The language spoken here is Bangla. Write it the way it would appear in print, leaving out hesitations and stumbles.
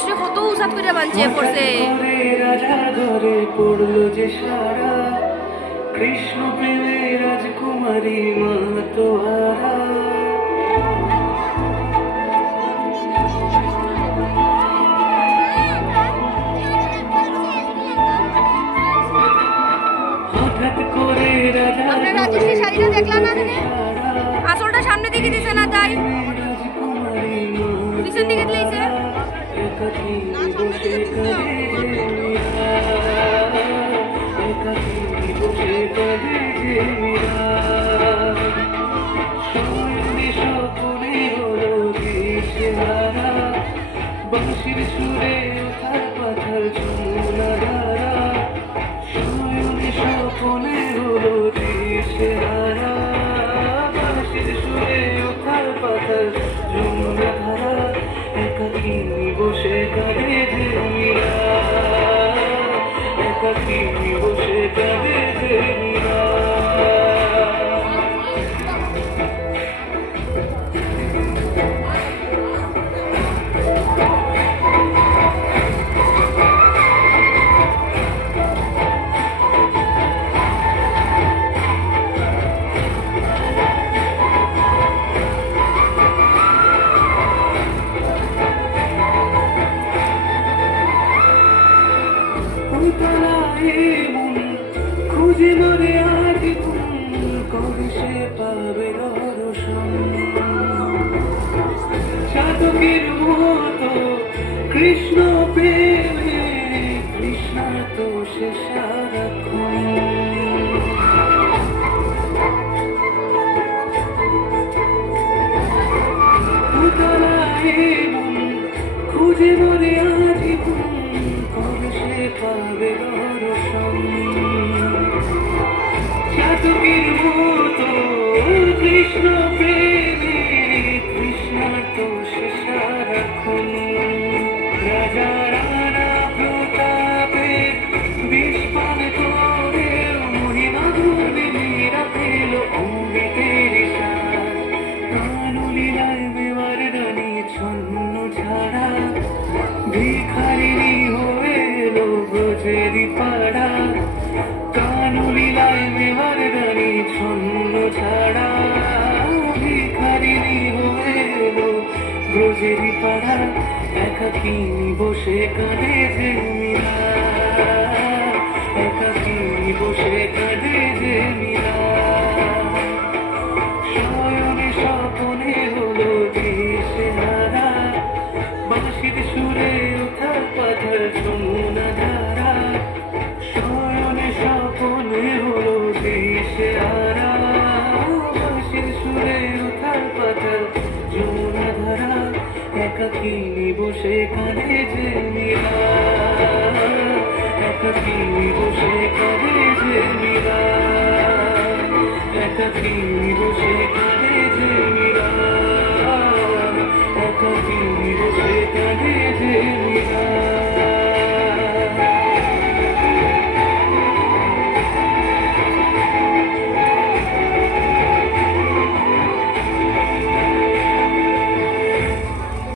মানুষকে কত উসাদ করে বাঁচিয়ে পড়ছে। কৃষ্ণ প্রেমে রাজকুমারী মা তোহারা হঠাৎ করে রাজশ্রী শাড়িটা দেখলাম না, আসলটা সামনে দিকে দিছে না, তাই পিছন দিকে দিয়েছে। বাঁশির সুরে ওঠার পাথার ঝুমনা ধারা শয়নে স্বপনে হলো দিশেহারা। বাঁশির সুরে ওঠার পাথার ঝুমনা ধারা একাকী বসে কাঁদে যে মীরা, একাকী বসে কাঁদে যে মীরা। খুঁজে মরে আজ কবে সে পাবে দর্শন, সাধকের মতো কৃষ্ণ প্রেমে কৃষ্ণ তো সে সারাক্ষণ। খুঁজে মরে আজ কবে সে পাবে দর্শন, সাধকের মতো কৃষ্ণ প্রেমে কৃষ্ণ তো সে সারাক্ষণ। রাজা রানা প্রতাপে বিস্পান করে মহিমা গুণে মীরা পেল অমৃতের সার। কানুলীলায় মেওয়ার রানী ছন্ন ছাড়া ভিখারিনী হয়ে এলো ব্রজেরই পাড়া। কানুলীলায় মেওয়ার রানী ছন্ন ছাড়া ভিখারিনী হয়ে এলো ব্রজেরই পাড়া। একাকী বসে কাঁদে যে মীরা, একাকী বসে কাঁদে যে মীরা। শয়নে স্বপনে হলো দিশেহারা, বাঁশির সুরে ওঠার পাথার যমুনা ধারা। শয়নে স্বপনে হলো দিশেহারা, বাঁশির সুরে ওঠার পাথার যমুনা ধারা। একাকী বসে কাঁদে যে মীরা, একাকী বসে কাঁদে যে মীরা, একাকী বসে কাঁদে।